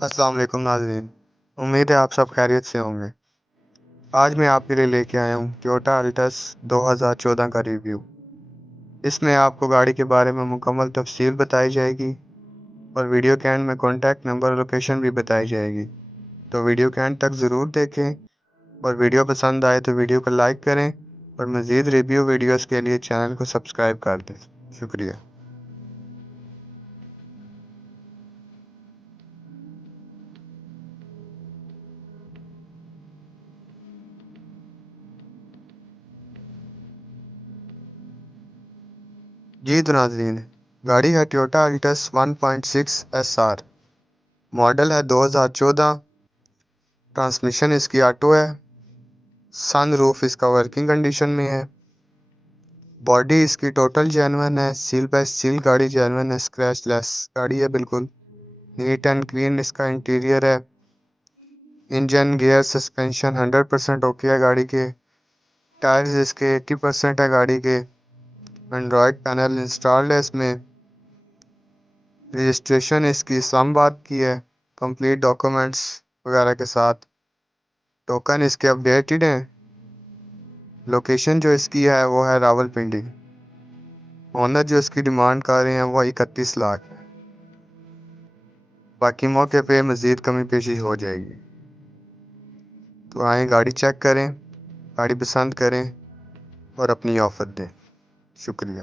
अस्सलाम वालेकुम नाज़रीन। उम्मीद है आप सब खैरियत से होंगे। आज मैं आपके लिए लेके आया हूँ टोयोटा अल्टस 2014 का रिव्यू। इसमें आपको गाड़ी के बारे में मुकम्मल तफसील बताई जाएगी और वीडियो के एंड में कॉन्टैक्ट नंबर और लोकेशन भी बताई जाएगी। तो वीडियो के एंड तक ज़रूर देखें और वीडियो पसंद आए तो वीडियो को लाइक करें और मज़ीद रिव्यू वीडियोज़ के लिए चैनल को सब्सक्राइब कर दें। शुक्रिया। जी तो नाज़रीन, गाड़ी है टोयोटा अल्टस 1.6 SR। मॉडल है 2014। ट्रांसमिशन इसकी ऑटो है। सनरूफ इसका वर्किंग कंडीशन में है। बॉडी इसकी टोटल जेन्युइन है। सील बाय सील गाड़ी जेन्युइन है, स्क्रैच लेस गाड़ी है बिल्कुल। नीट एंड क्लीन इसका इंटीरियर है। इंजन, गियर, सस्पेंशन 100% ओके है गाड़ी के। टायर्स इसके 80% है गाड़ी के। एंड्रॉयड पैनल इंस्टॉल्ड है इसमें। रजिस्ट्रेशन इसकी इस्लामाबाद की है, कंप्लीट डॉक्यूमेंट्स वगैरह के साथ। टोकन इसके अपडेटेड हैं। लोकेशन जो इसकी है वो है रावलपिंडी। ओनर जो इसकी डिमांड कर रहे हैं वो 31 लाख है। बाकी मौके पे मज़ीद कमी पेशी हो जाएगी। तो आएँ गाड़ी चेक करें, गाड़ी पसंद करें और अपनी ऑफ़र दें। शुक्रिया।